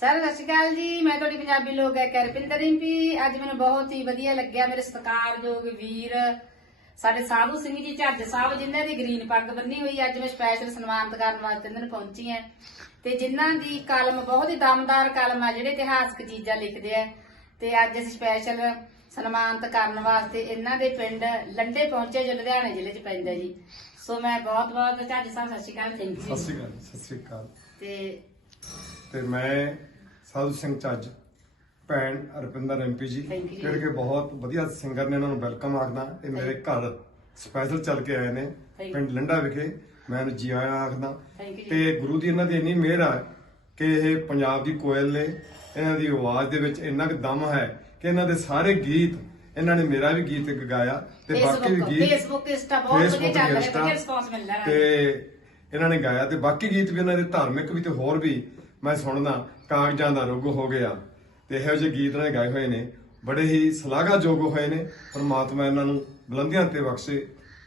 Sir ਸਤਿ ਸ਼੍ਰੀ ਅਕਾਲ ਜੀ। ਮੈਂ ਤੁਹਾਡੀ ਪੰਜਾਬੀ ਲੋਕ ਹੈ ਕਰਪਿੰਦਰ ਰਿੰਪੀ। ਅੱਜ ਮੈਨੂੰ ਬਹੁਤ ਹੀ ਵਧੀਆ ਲੱਗਿਆ ਮੇਰੇ ਸਤਿਕਾਰਯੋਗ ਵੀਰ ਸਾਡੇ ਸਾਧੂ ਸਿੰਘ ਜੀ ਝੱਜ ਸਾਹਿਬ ਜਿਨ੍ਹਾਂ ਦੀ ਗ੍ਰੀਨ ਪੱਗ ਬੰਨੀ ਹੋਈ ਅੱਜ ਮੈਂ ਸਪੈਸ਼ਲ ਸਨਮਾਨਿਤ ਕਰਨ ਵਾਸਤੇ ਇਹਨਾਂ ਨੂੰ ਪਹੁੰਚੀ ਹਾਂ। ਤੇ ਜਿਨ੍ਹਾਂ ਦੀ ਕਲਮ ਬਹੁਤ ਹੀ ਦਮਦਾਰ ਕਲਮ ਆ ਜਿਹੜੇ ਇਤਿਹਾਸਕ ਚੀਜ਼ਾਂ ਲਿਖਦੇ ਆ। ਤੇ ਅੱਜ ਅਸੀਂ ਸਪੈਸ਼ਲ ਸਨਮਾਨਿਤ ਕਰਨ ਵਾਸਤੇ ਇਹਨਾਂ ਦੇ ਪਿੰਡ ਲੰਡੇ ਪਹੁੰਚੇ ਜੋ ਲੁਧਿਆਣੇ ਜ਼ਿਲ੍ਹੇ 'ਚ ਪੈਂਦਾ ਜੀ। ਸੋ ਮੈਂ ਬਹੁਤ ਬਹੁਤ ਝੱਜ ਸਾਹਿਬ ਸਤਿ ਸ਼੍ਰੀ ਅਕਾਲ ਥੈਂਕ ਸਤਿ ਸ਼੍ਰੀ ਅਕਾਲ ਸਤਿ ਸ਼੍ਰੀ ਅਕਾਲ। ਤੇ ਤੇ ਮੈਂ ਸਾਧੂ ਸਿੰਘ ਚੱਜ ਭੈਣ ਅਰਪਿੰਦਰ ਐਮਪੀ ਜੀ। ਜਿਹੜੇ ਕਿ ਬਹੁਤ ਵਧੀਆ ਸਿੰਗਰ ਨੇ ਇਹਨਾਂ ਨੂੰ ਵੈਲਕਮ ਆਖਦਾ ਇਹ ਮੇਰੇ ਘਰ ਸਪੈਸ਼ਲ ਚੱਲ ਕੇ ਆਏ ਨੇ। ਪਿੰਡ ਲੰਡਾ ਵਿਖੇ ਮੈਂ ਇਹਨੂੰ ਜੀ ਆਇਆਂ ਆਖਦਾ। ਤੇ ਗੁਰੂ ਦੀ ਇਹਨਾਂ ਦੀ ਇੰਨੀ ਮਿਹਰ ਆ ਕਿ ਇਹ ਪੰਜਾਬ ਦੀ ਕੋਇਲ ਨੇ ਇਹਨਾਂ ਦੀ ਆਵਾਜ਼ ਦੇ ਵਿੱਚ ਇੰਨਾ ਕੁ ਦਮ ਹੈ ਕਿ ਇਹਨਾਂ ਦੇ ਸਾਰੇ ਗੀਤ ਇਹਨਾਂ ਨੇ ਮੇਰਾ ਵੀ ਗੀਤ ਗਾਇਆ ਤੇ ਬਾਕੀ ਵੀ ਗੀਤ ਫੇਸਬੁੱਕ ਇੰਸਟਾ ਬਹੁਤ ਵਧੀਆ ਚੱਲ ਰਿਹਾ Insta ਵਧੀਆ ਰਿਸਪੌਂਸ ਮਿਲ ਰਿਹਾ ਹੈ ਤੇ ਇਹਨਾਂ ਨੇ ਗਾਇਆ ਤੇ ਬਾਕੀ ਗੀਤ ਵੀ ਇਹਨਾਂ ਦੇ ਧਾਰਮਿਕ ਵੀ ਤੇ ਹੋਰ ਵੀ ਮੈਂ ਸੁਣਦਾ ਕਾਗਜ਼ਾਂ ਦਾ ਰੁੱਗ ਹੋ ਗਿਆ। ਤੇ ਇਹੋ ਜਿਹੇ ਗੀਤ ਨੇ ਗਾਏ ਹੋਏ ਨੇ। ਬੜੇ ਹੀ ਸ਼ਲਾਘਾਯੋਗ ਹੋਏ ਨੇ। ਪਰਮਾਤਮਾ ਇਹਨਾਂ ਨੂੰ ਬੁਲੰਦੀਆਂ ਤੇ ਬਖਸ਼ੇ।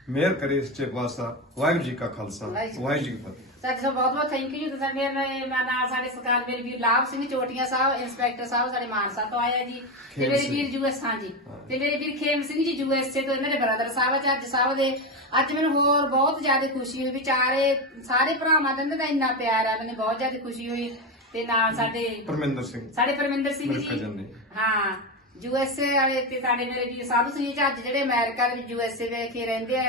ਮਿਹਰ ਕਰੇ ਸੱਚੇ ਪਾਤਸ਼ਾਹ ਵਾਹਿਗੁਰੂ ਜੀ ਕਾ ਖਾਲਸਾ। ਵਾਹਿਗੁਰੂ ਵਾਹਿਗੁਰੂ ਜੀ ਕੀ ਫਤਿਹ। ਸਾਡੇ ਸਭ ਬਹੁਤ ਬਹੁਤ ਥੈਂਕ ਯੂ ਤੇ ਸਰ ਮੇਰੇ ਨਾਲ ਮੈਂ ਨਾਲ ਸਾਡੇ ਸਰਕਾਰ ਮੇਰੇ ਵੀਰ ਲਾਭ ਸਿੰਘ ਚੋਟੀਆਂ ਸਾਹਿਬ ਇੰਸਪੈਕਟਰ ਸਾਹਿਬ ਸਾਡੇ ਮਾਨਸਾ ਤੋਂ ਆਇਆ ਜੀ। ਤੇ ਮੇਰੇ। ਵੀਰ ਯੂਐਸ ਹਾਂ ਜੀ। ਤੇ ਮੇਰੇ ਵੀਰ ਖੇਮ ਸਿੰਘ ਜੀ ਯੂਐਸਏ ਤੋਂ ਇਹਨਾਂ ਦੇ ਬ੍ਰਦਰ ਸਾਹਿਬ ਜੱਜ ਸਾਹਿਬ ਦੇ ਅੱਜ ਮੈਨੂੰ ਹੋਰ ਬਹੁਤ ਜ਼ਿਆਦਾ ਖੁਸ਼ੀ ਹੋਈ ਵਿਚਾਰੇ ਸਾਰੇ ਭਰਾਵਾਂ ਦਾ ਇਹਨਾਂ ਦਾ ਇੰਨਾ ਪਿਆਰ ਆ ਮੈਨੂੰ ਬਹੁਤ ਜ਼ਿਆਦਾ ਖੁਸ਼ੀ ਹੋਈ। ਤੇ ਨਾਲ ਸਾਡੇ ਪਰਮਿੰਦਰ ਸਿੰਘ। ਸਾਡੇ ਪਰਮਿੰਦਰ ਸਿੰਘ ਜੀ। ਹਾਂ। ਯੂਐਸਏ ਵਾਲੇ ਤੇ ਸਾਡੇ ਮੇਰੇ ਵੀਰ ਸਾਧੂ ਸਿੰਘ ਜੀ ਅੱਜ ਜਿਹੜੇ ਅਮਰੀਕਾ ਦੇ ਯੂਐਸਏ ਵਿਖੇ ਰਹਿੰਦੇ ਆ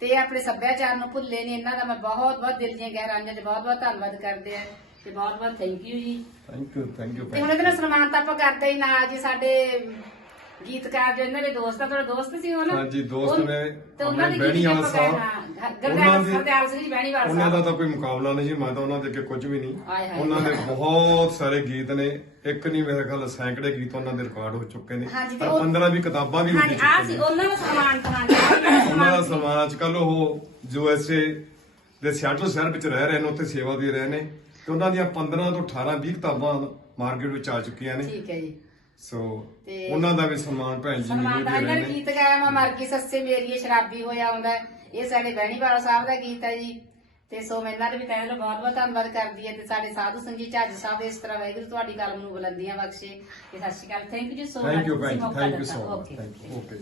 ਤੇ ਇਹ ਆਪਣੇ ਸੱਭਿਆਚਾਰ ਨੂੰ ਭੁੱਲੇ ਨਹੀਂ ਇਹਨਾਂ ਦਾ ਮੈਂ ਬਹੁਤ ਬਹੁਤ ਦਿਲ ਦੀਆਂ ਗਹਿਰਾਈਆਂ 'ਚ ਬਹੁਤ ਬਹੁਤ ਧੰਨਵਾਦ ਕਰਦੇ ਆ ਤੇ ਬਹੁਤ ਬਹੁਤ ਥੈਂਕ ਯੂ ਜੀ। ਥੈਂਕ ਯੂ ਥੈਂਕ ਯੂ ਤੇ ਹੁਣ ਇਹਦੇ ਨਾਲ ਸਨਮਾਨ ਤਾਂ ਆਪਾਂ ਕਰਦੇ ਹੀ ਨਾਲ ਜੀ ਸਾਡੇ ਗੀਤਕਾਰ ਜੋ ਇਹਨਾਂ ਦੇ ਦੋਸਤ ਆ ਤੁਹਾਡਾ ਦੋਸਤ ਸੀ ਉਹ ਨਾ? ਹਾਂਜੀ, ਦੋਸਤ ਉਹ- ਨੇ ਤੇ ਉਹਨਾਂ ਆਪਣੇ ਦੇ ਗੀਤ ਬਹਿਣੀਵਾਲ ਆਪਾਂ ਸਾਹਿਬ। ਉਹਨਾਂ ਦੇ- ਗੁਰਦਿਆਲ ਸਿੰਘ ਜੀ ਬਹਿਣੀਵਾਲ ਉਹਨਾਂ ਦਾ ਤਾਂ ਕੋਈ ਮੁਕਾਬਲਾ ਨਹੀਂ ਜੀ ਮੈਂ ਤਾਂ ਉਹਨਾਂ ਦੇ ਅੱਗੇ ਕੁਝ ਵੀ ਨਹੀਂ। ਹਾਏ। ਉਹਨਾਂ ਦੇ ਬਹੁਤ ਸਾਰੇ ਗੀਤ ਨੇ ਇੱਕ ਨਹੀਂ ਮੇਰੇ ਖਿਆਲ ਸੈਂਕੜੇ ਗੀਤ ਉਹਨਾਂ ਦੇ ਰਿਕਾਰਡ ਹੋ ਚੁੱਕੇ ਨੇ ਹਾਂਜੀ, ਤੇ ਪਰ ਉਹ- 15 ਵੀ ਕਿਤਾਬਾਂ ਵੀ ਹਾਂਜੀ ਲਿਖ ਆ ਚੁੱਕੇ ਸੀ ਨੇ। ਉਹਨਾਂ ਦਾ ਸਨਮਾਨ ਕਰਾਂਗੇ ਉਹਨਾਂ ਦਾ ਸਨਮਾਨ ਅੱਜ ਕੱਲ ਉਹ ਯੂਐਸਏ ਦੇ ਸਿਆਟਲ ਸ਼ਹਿਰ ਵਿੱਚ ਰਹਿ ਰਹੇ ਨੇ ਉੱਥੇ ਸੇਵਾ ਦੇ ਰਹੇ ਨੇ ਤੇ ਉਹਨਾਂ ਦੀਆਂ 15 ਤੋਂ 18 20 ਕਿਤਾਬਾਂ ਮਾਰਕੀਟ ਵਿੱਚ ਆ ਚੁੱਕੀਆਂ ਨੇ। ਠੀਕ ਹੈ ਜੀ। ਸੋ ਤੇ- ਉਹਨਾਂ ਦਾ ਵੀ ਸਨਮਾਨ ਭੈਣ ਜੀ ਸਨਮਾਨ ਮੈਨੂੰ ਦਾ ਇਹਨਾਂ ਨੇ ਗੀਤ ਗਾਇਆ ਮੈਂ ਮਰ ਗਈ ਸੱਸੇ ਮੇਰੀ ਸ਼ਰਾਬੀ ਹੋਇਆ ਆਉਂਦਾ ਹੈ। ਇਹ ਸਾਡੇ ਬਹਿਣੀਵਾਲਾ ਸਾਹਿਬ ਦਾ ਗੀਤ ਹੈ ਜੀ। ਤੇ ਸੋ ਮੈਂ ਇਹਨਾਂ ਦੇ ਵੀ ਤਹਿ ਦਿਲੋਂ ਬਹੁਤ ਬਹੁਤ ਧੰਨਵਾਦ ਕਰਦੀ ਹੈ ਤੇ ਸਾਡੇ ਸਾਧੂ ਸਿੰਘ ਜੀ ਝੱਜ ਸਾਹਿਬ ਇਸ ਤਰ੍ਹਾਂ ਵਾਹਿਗੁਰੂ ਤੁਹਾਡੀ ਕਲਮ ਨੂੰ ਬੁਲੰਦੀਆਂ ਬਖਸ਼ੇ। ਤੇ ਸਤਿ ਸ਼੍ਰੀ ਅਕਾਲ। Thank you so much thank you ਭੈਣ ਜੀ thank you so much thank you okay